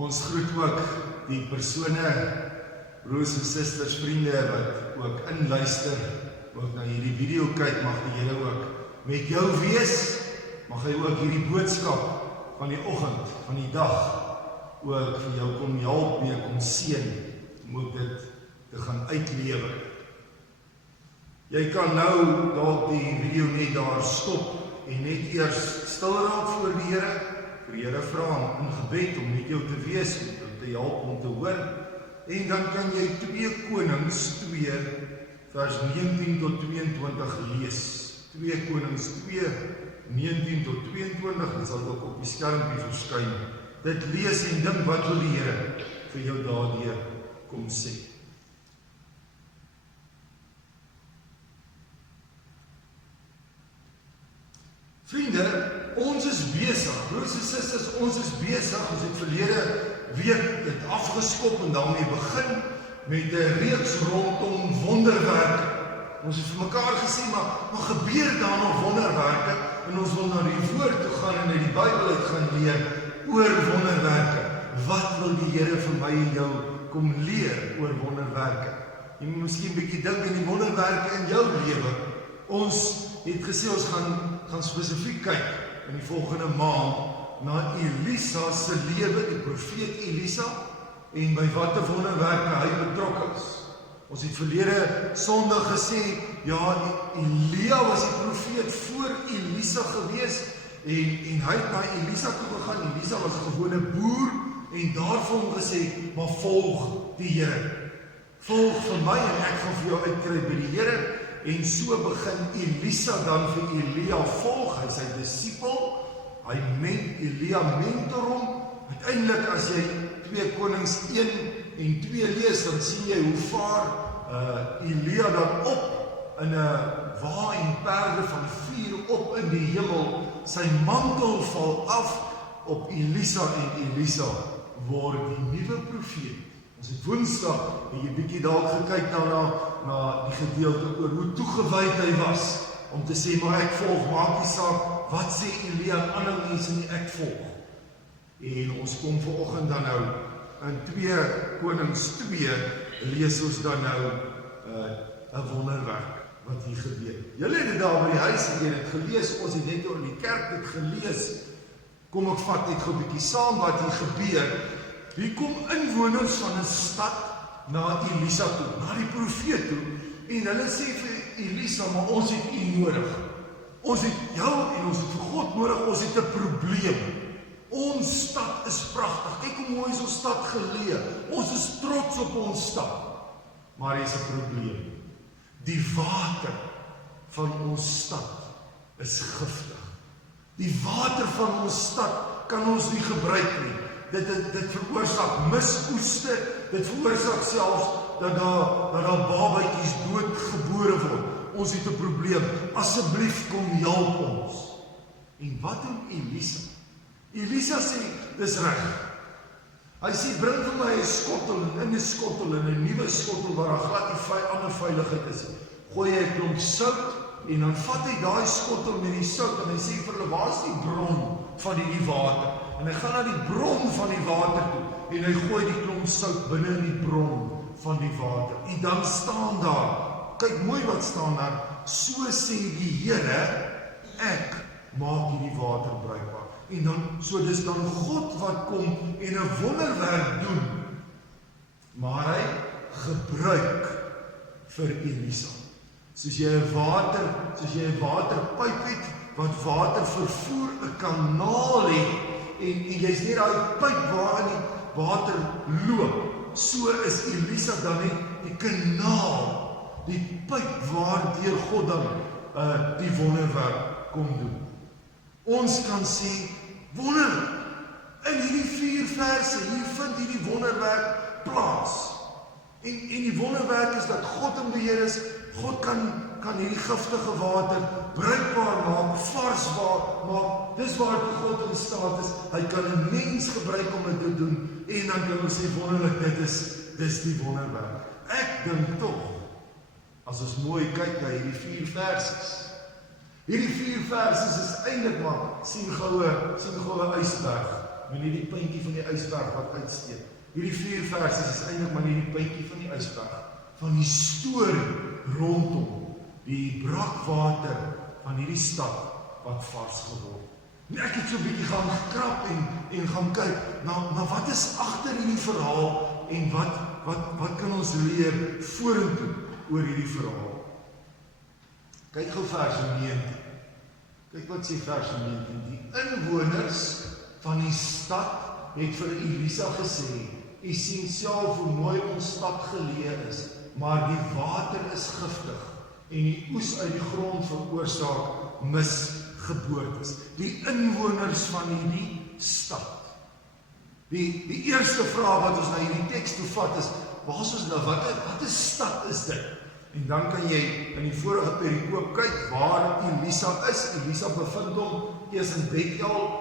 Ons groet ook die persone, broers en susters, vriende wat ook inluister, ook na hierdie video kyk. Mag die Here ook met jou wees. Mag hy ook hierdie boodskap van die oggend, van die dag, ook vir jou kom help, mee kom seën, om ook dit te gaan uitlewe. Jy kan nou dalk die video net daar stop en net eers stil raak voor die Here, vir die Here vra in gebed om met jou te wees, om te help om te hoor. En dan kan jy 2 Konings 2 vers 19 tot 22 lees. 2 Konings 2 19 tot 22, dit sal ook op die skermpie verskyn. Dit lees en dink wat wil die Here vir jou daardeur kom sê. Vriende, ons is besig, broers en susters, ons is besig, ons het verlede week dit afgeskop en daarmee begin met 'n reeks rondom wonderwerke. Ons het vir mekaar gesê, maar gebeur daar nog wonderwerke? En ons wil na die woord toe gaan en na die Bybel uit gaan leer oor wonderwerke. Wat wil die Here vir my en jou kom leer oor wonderwerke? Jy moet miskien 'n bietjie dink aan die wonderwerke in jou lewe. Ons het gesê ons gaan spesifiek kyk in die volgende maand na Elisa se lewe, die profeet Elisa, en by watter wonderwerke hy betrokke is. Ons het verlede Sondag gesê, ja, Elia was die profeet voor Elisa gewees, en hy het na Elisa toe gegaan. Elisa was 'n gewone boer, en daarvan hom gesê, maar volg die Here. Volg vir my en ek gaan vir jou uitkry by die Here. En so begin Elisa dan vir Elia volg, hy sy disipel, Elia mentor hom. Uiteindelik as jy 2 Konings 1 en 2 lees, dan sien jy hoe vaar Elia dan op in 'n wa en perde van vuur op in die hemel. Sy mantel val af op Elisa en Elisa word die nuwe profeet. Ons het Woensdag en jy bietjie dalk gekyk na die gedeelte oor hoe toegewyd hy was om te sê, maar ek volg, maak nie saak wat sê Elia en ander mense nie, ek volg. En ons kom vanoggend dan nou in 2 Konings 2 lees ons dan nou 'n wonderwerk wat hier gebeur. Julle het dit daar by die huis en jy het gelees, ons het net in die kerk dit gelees. Kom ek vat net gou 'n bietjie saam wat hier gebeur. Hier kom inwoners van 'n stad na Elisa toe, na die profeet toe, en hulle sê vir Elisa, maar ons het u nodig. Ons het jou en ons het vir God nodig, ons het 'n probleem. Ons stad is pragtig, kyk hoe mooi is ons stad geleë. Ons is trots op ons stad. Maar hier is 'n probleem. Die water van ons stad is giftig. Die water van ons stad kan ons nie gebruik nie. Dit veroorsaak misoeste, dit veroorsaak selfs dat daar babatjies doodgebore word. Ons het 'n probleem, asseblief kom help ons. En wat doen Elisa? Elisa sê, dis reg. Hy sê, bring vir my 'n skottel, en in 'n skottel, en 'n nuwe skottel waar daar glad nie ander veiligheid is. Gooi hy 'n klomp sout, en dan vat hy daai skottel met die sout, en hy sê vir hulle, waar is die bron van die water? En hy gaan na die bron van die water toe, en hy gooi die klomp sout binne in die bron van die water. En dan staan daar, kyk mooi wat staan daar, so sê die Here, ek maak hierdie water bruikbaar. En dan, so dis dan God wat kom en 'n wonderwerk doen, maar hy gebruik vir Elisa. Soos jy 'n waterpyp het, wat water vervoer, 'n kanaal het, en jy's net daai pyp waarin die water loop. So is Elisa dan net die kanaal, die pyp waardeur God dan die wonderwerk kom doen. Ons kan sê, wonder, in hierdie 4 verse, hier vind hierdie wonderwerk plaas. En die wonderwerk is dat God in beheer is. God kan hierdie giftige water bruikbaar maak, vars maak. Dis waartoe God in staat is. Hy kan 'n mens gebruik om dit te doen. En dan kan ons sê wonderlik, dis die wonderwerk. Ek dink tog, as ons mooi kyk na hierdie 4 verse. Hierdie 4 verse is eintlik maar sien goue ysberg. maar net die puntjie van die ysberg wat uitsteek. Hierdie 4 versies is eintlik maar net die puntjie van die ysberg, van die storie rondom die brakwater van hierdie stad wat vars geword. En ek het so 'n bietjie gaan gekrap en gaan kyk na wat is agter hierdie verhaal en wat kan ons leer vorentoe oor hierdie verhaal. Kyk gou vers 19. Kyk wat sê vers 19. Die inwoners van die stad het vir Elisa gesê, "U sien self hoe mooi ons stad geleë is, maar die water is giftig en die oes uit die grond veroorsaak misgeboortes." Die inwoners van hierdie stad. Die eerste vraag wat ons na hierdie teks toe vat is, waar is ons nou? Wat 'n stad is dit? En dan kan jy in die vorige perikoop kyk waar Elisa is. Elisa bevind hom eers in Bethel,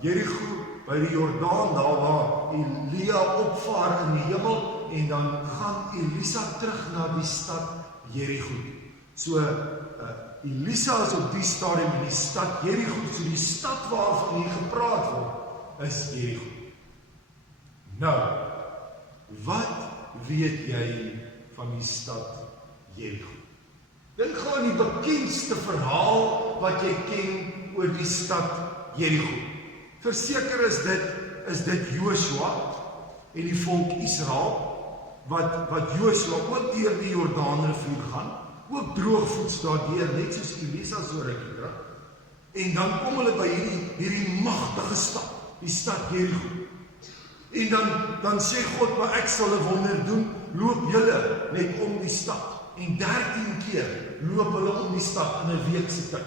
Jericho, by die Jordaan, daar waar Elia opvaar in die hemel, en dan gaan Elisa terug na die stad Jericho. So, Elisa is op die stadium in die stad Jericho, so die stad waarvan hier gepraat word, is Jericho. Nou, wat weet jy van die stad Jericho? Dink gou aan die bekendste verhaal wat jy ken oor die stad Jericho. Verseker is dit Joshua en die volk Israel, wat Joshua ook deur die Jordaanrivier gaan, ook droogvoets daardeur, net soos Elisa so rukkie terug. En dan kom hulle by hierdie magtige stad, die stad Jericho. En dan sê God, maar ek sal 'n wonder doen, loop julle net om die stad. En 13 keer loop hulle om die stad in 'n week se tyd.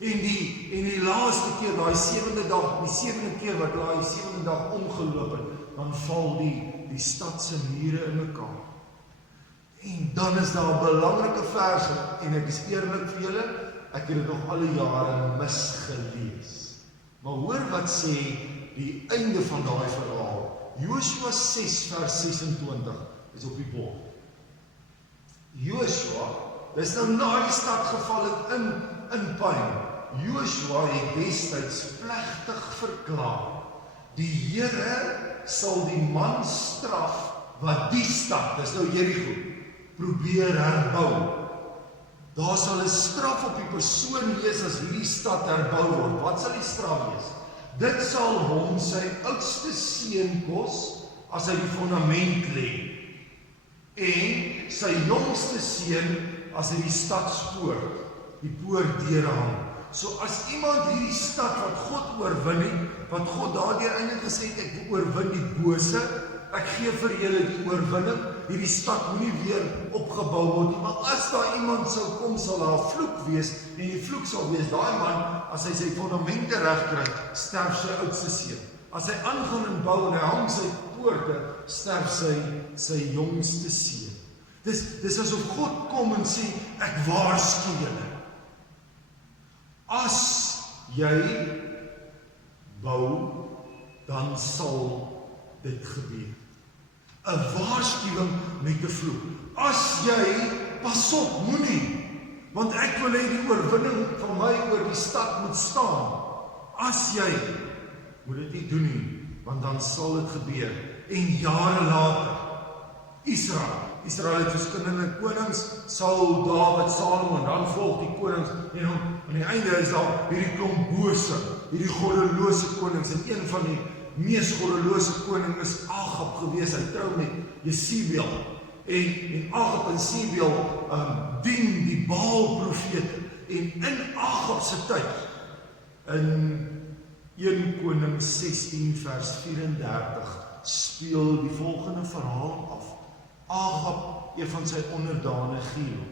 En die laaste keer, die sewende keer wat hulle die sewende dag omgeloop het, dan val die stad se mure in mekaar. En dan is daar 'n belangrike vers, en ek is eerlik vir julle, ek het dit nog al die jare misgelees. Maar hoor wat sê die einde van daai verhaal. Joshua 6 vers 26 is op die bord. Joshua, dis nou na die stad geval het in pyn. Joshua het destyds plegtig verklaar, die Here sal die man straf wat die stad, dis nou Jericho, probeer herbou. Daar sal 'n straf op die persoon wees as hierdie stad herbou word. Wat sal die straf wees? Dit sal hom sy oudste seun kos as hy die fondament lê, en sy jongste seun as hy die stadspoort, die poortdeure hang. So as iemand hierdie stad wat God oorwin het, wat God daardeur eintlik gesê het, ek oorwin die bose, ek gee vir julle die oorwinning, hierdie stad moenie weer opgebou word nie, maar as daar iemand sou kom, sal daar 'n vloek wees, en die vloek sal wees, daai man, as hy sy fondamente reg kry, sterf sy oudste seun. As hy aangaan en bou en hy hang sy poorte, sterf sy jongste seun. Dis asof God kom en sê, ek waarsku julle. As jy bou, dan sal dit gebeur. 'n waarskuwing met 'n vloek. As jy, pas op, moenie, want ek wil hê die oorwinning van my oor die stad moet staan. As jy, moet dit nie doen nie, want dan sal dit gebeur. En jare later, Israel het verskillende konings, Saul, Dawid, Salomo, en dan volg die konings, en aan die einde is daar hierdie klomp bose, hierdie goddelose konings, en een van die mees goddelose koning is Agab gewees, hy trou met Jesebel, en Agab en Jesebel dien die Baal profete, en in Agab se tyd, in 1 Koning 16 vers 34, speel die volgende verhaal af. Agab, een van sy onderdane, Giel.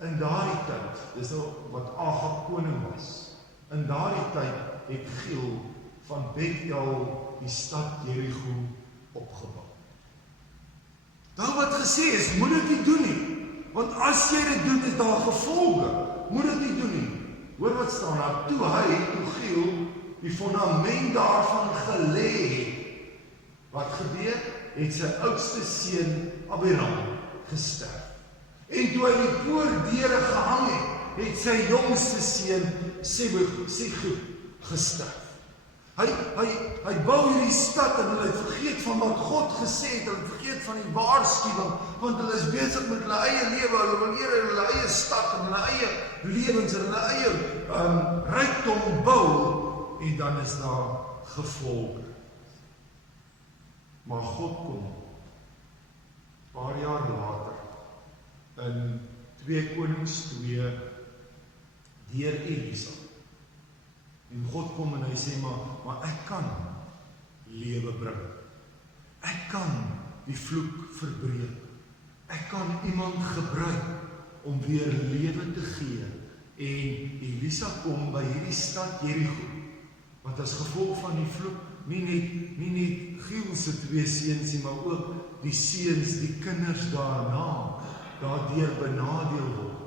In daardie tyd, dis nou wat Agab koning was, in daardie tyd het Giel van Bethel die stad Jericho opgebou. Daar wat gesê is, moet dit nie doen nie, want as jy dit doen, is daar gevolge, moet dit nie doen nie. Hoor wat staan daar, toe Giel, die fondament daarvan gelê het, wat gebeur? Het sy oudste seun Abiram gesterf. En toe hy die poortdeure gehang het sy jongste seun Segub gesterf. Hy bou hierdie stad en hulle het vergeet van wat God gesê het, hulle het vergeet van die waarskuwing, want hulle is besig met hulle eie lewe, hulle wil eer hulle eie stad en hulle eie lewens en hulle eie rykdom bou, en dan is daar gevolge. Maar God kom, paar jaar later, in 2 Konings 2, deur Elisa. En God kom en hy sê, maar ek kan lewe bring. Ek kan die vloek verbreek. Ek kan iemand gebruik om weer lewe te gee. En Elisa kom by hierdie stad Jerigo, want as gevolg van die vloek, nie net Giel se 2 seuns nie, maar ook die seuns, die kinders daarna, daardeur benadeel word.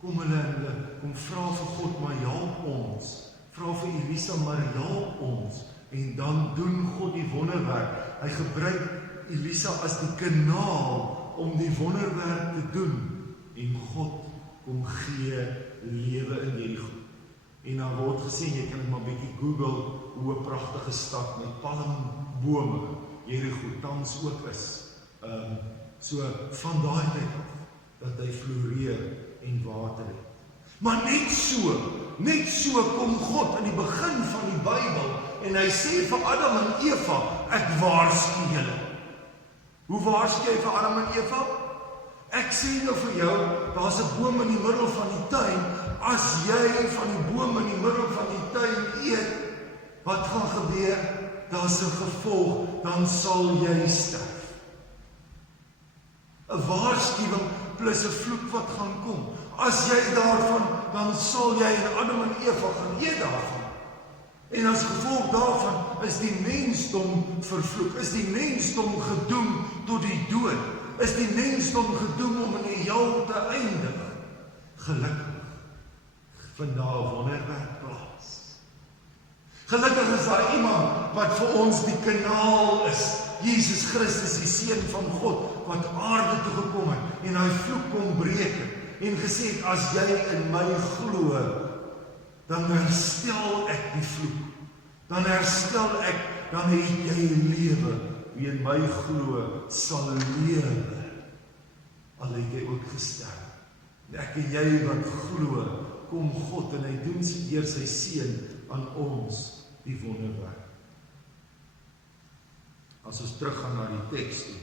Kom hulle en hulle kom vra vir God, maar help ons. Vra vir Elisa, maar help ons. En dan doen God die wonderwerk. Hy gebruik Elisa as die kanaal om die wonderwerk te doen. En God kom gee lewe in Jerigo. En dan word gesê, jy kan maar bietjie Google hoe 'n pragtige stad met palmbome Jerigo tans ook is. So van daai tyd af dat hy floreer en water het. Maar net so kom God in die begin van die Bybel en hy sê vir Adam en Eva, ek waarsku julle. Hoe waarsku jy vir Adam en Eva? Ek sê nou vir jou, daar's 'n boom in die middel van die tuin. As jy van die boom in die middel van die tuin eet, wat gaan gebeur? Daar's 'n gevolg, dan sal jy sterf. 'n Waarskuwing plus 'n vloek wat gaan kom. As jy daarvan, dan sal jy en Adam en Eva gaan eet daarvan. En as gevolg daarvan is die mensdom vervloek, is die mensdom gedoem tot die dood, is die mensdom gedoem om in die hel te eindig. Gelukkig vind daar 'n wonderwerk plaas. Gelukkig is daar iemand wat vir ons die kanaal is, Jesus Christus, die Seun van God, wat aarde toe gekom het en hy vloek kom breek en gesê het, as jy in my glo, dan herstel ek die vloek. Dan herstel ek, dan het jy lewe. Wie in my glo, sal lewe. Al het jy ook gesterf. Ek en jy wat glo, kom God en hy doen deur sy Seun aan ons die wonderwerk. As ons teruggaan na die teks toe,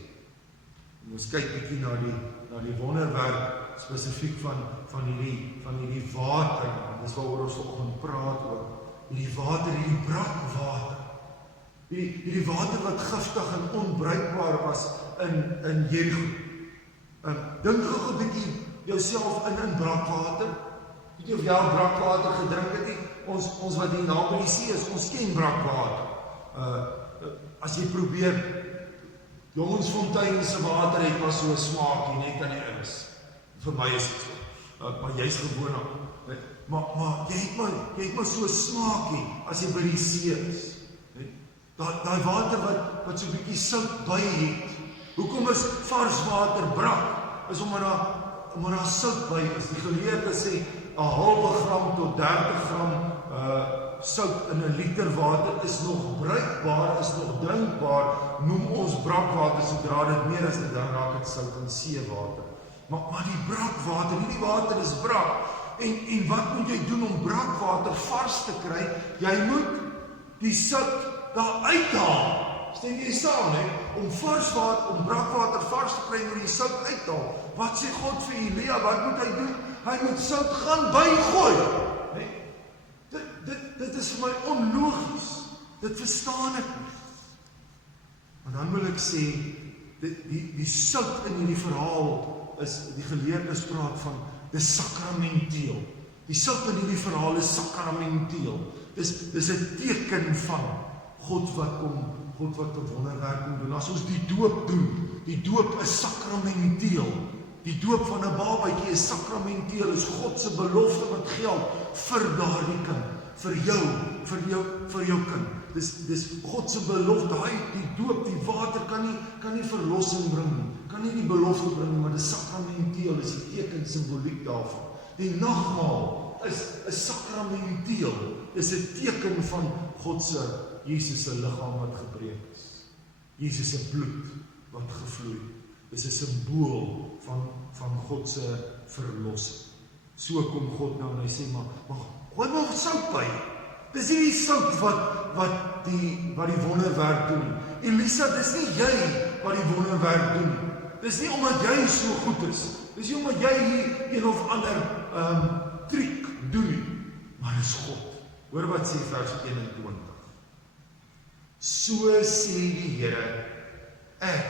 en ons kyk bietjie na die wonderwerk spesifiek van hierdie water, dis waaroor ons vanoggend praat oor, hierdie water, hierdie brakwater, hierdie water wat giftig en onbruikbaar was in Jerigo. Dink gou 'n bietjie jouself in brakwater. Weet jy of jy al brakwater gedrink het nie? Ons wat hier naby die see is, ons ken brakwater. As jy probeer, Jongensfontein se water het maar so 'n smaakie net aan die ins. Vir my is dit so. Maar jy's gewoon op. Maar jy het maar so 'n smaakie as jy by die see is. Daai water wat so 'n bietjie sout by het. Hoekom is vars water brak? Is omdat daar sout by is. Die geleerdes sê 0,5 gram tot 30 gram sout in 'n liter water is nog bruikbaar, is nog drinkbaar, noem ons brakwater. Sodra dit meer as dit, dan raak dit sout in seewater. Maar die brakwater, hierdie water is brak. En wat moet jy doen om brakwater vars te kry? Jy moet die sout daar uithaal. Stem jy saam, hè? Om brakwater vars te kry, moet jy sout uithaal. Wat sê God vir Elia? Wat moet hy doen? Hy moet sout gaan bygooi. Dit is vir my onlogies. Dit verstaan ek nie. Maar dan wil ek sê, die sout in hierdie verhaal is, die geleerdes praat van, dis sakramenteel. Die sout in hierdie verhaal is sakramenteel. Dis 'n teken van God wat kom, God wat 'n wonderwerk kom doen. As ons die doop doen, die doop is sakramenteel. Die doop van 'n babatjie is sakramenteel, is God se belofte wat geld vir daardie kind, vir jou kind. Dis God se belofte, die doop, die water kan nie verlossing bring nie, kan nie die belofte bring nie, maar dis sakramenteel, is die teken simboliek daarvan. Die nagmaal is sakramenteel, is 'n teken van God se, Jesus se liggaam wat gebreek is. Jesus se bloed wat gevloei. Dis 'n simbool van God se verlossing. So kom God nou en hy sê, maar gooi maar sout by. Dis nie die sout wat die wonderwerk doen. Elisa, dis nie jy wat die wonderwerk doen. Dis nie omdat jy so goed is. Dis nie omdat jy hier een of ander triek doen nie. Maar dis God. Hoor wat sê vers 21. So sê die Here, ek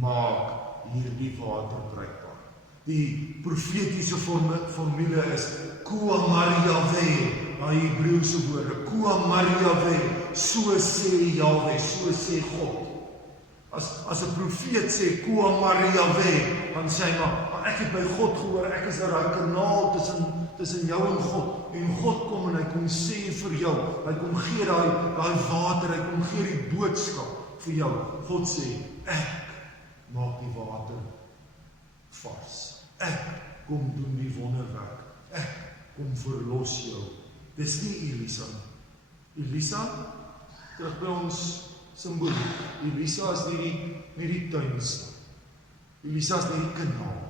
maak hierdie water bruikbaar. Die profetiese formule is Kua Mariave, daai Hebreëse woorde, Kua Mariave, so sê Jahwe, so sê God. As 'n profeet sê Kua Mariave, dan sê hy maar ek het by God gehoor, ek is 'n kanaal tussen jou en God. En God kom en hy kom sê vir jou, hy kom gee daai water, hy kom gee die boodskap vir jou. God sê, ek maak die water vars. Ek kom doen die wonderwerk. Ek kom verlos jou. Dis nie Elisa nie. Elisa, terug by ons simbool. Elisa is nie die tuinstad. Elisa is nie die kanaal.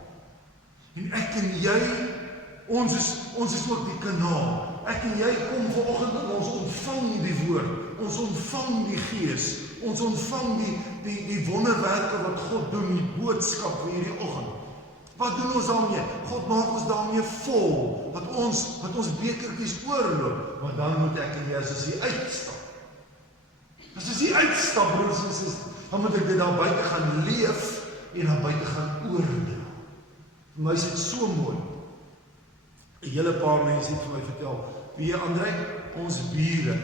En ek en jy, ons is ook die kanaal. Ek en jy kom vanoggend en ons ontvang die woord. Ons ontvang die Gees. Ons ontvang die wonderwerke wat God doen, die boodskap vir hierdie oggend. Wat doen ons daarmee? God maak ons daarmee vol, wat ons bekertjies oorloop, want dan moet ek en jy as jy uitstap. As jy uitstap, broers en susters, dan moet ek dit daar buite gaan leef en daar buite gaan oordra. Vir my is dit so mooi. 'n Hele paar mense het vir my vertel, wie André, ons bure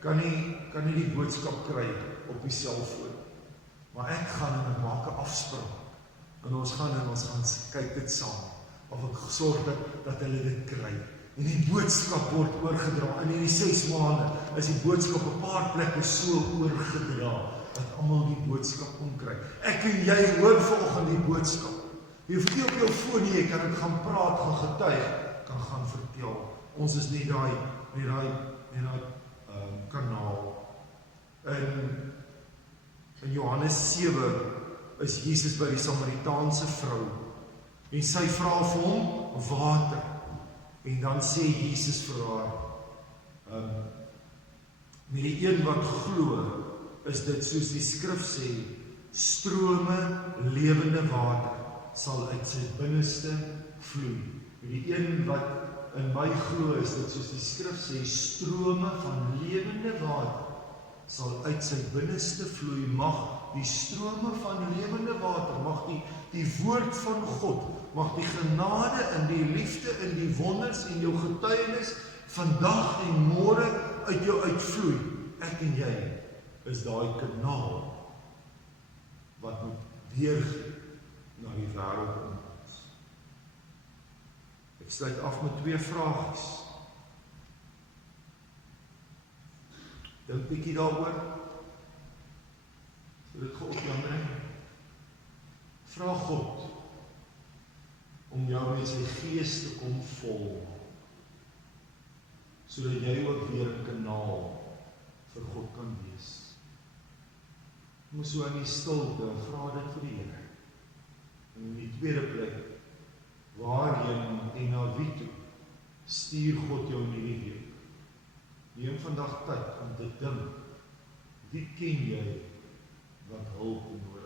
kan nie die boodskap kry op die selfoon. Maar ek gaan en ek maak 'n afspraak. En ons gaan kyk dit saam. Of ek gesorg dat hulle dit kry. En die boodskap word oorgedra. En in die 6 maande is die boodskap 'n paar plekke so oorgedra, dat almal die boodskap kon kry. Ek en jy hoor vanoggend die boodskap. Jy hoef nie op jou foon nie, jy kan dit gaan praat, gaan getuig, kan gaan vertel. Ons is nie daai kanaal. In Johannes 7 is Jesus by die Samaritaanse vrou en sy vra vir hom water en dan sê Jesus vir haar met die een wat glo is dit soos die skrif sê, strome lewende water sal uit sy binneste vloei. Met die een wat in my glo is dit soos die skrif sê, strome van lewende water sal uit sy binneste vloei. Mag die strome van lewende water, mag die woord van God, mag die genade en die liefde en die wonders en jou getuienis vandag en môre uit jou uitvloei. Ek en jy is daai kanaal wat moet deurgee na die wêreld om ons. Ek sluit af met 2 vragies. Dink bietjie daaroor. So dit gaan op Jan. Vra God om jou met sy Gees te kom vol, sodat jy ook weer 'n kanaal vir God kan wees. Moet so in die stilte vra dit vir die Here. En in die tweede plek, waarheen en na wie toe stuur God jou in hierdie week? Neem vandag tyd om te dink, wie ken jy wat hulp nodig?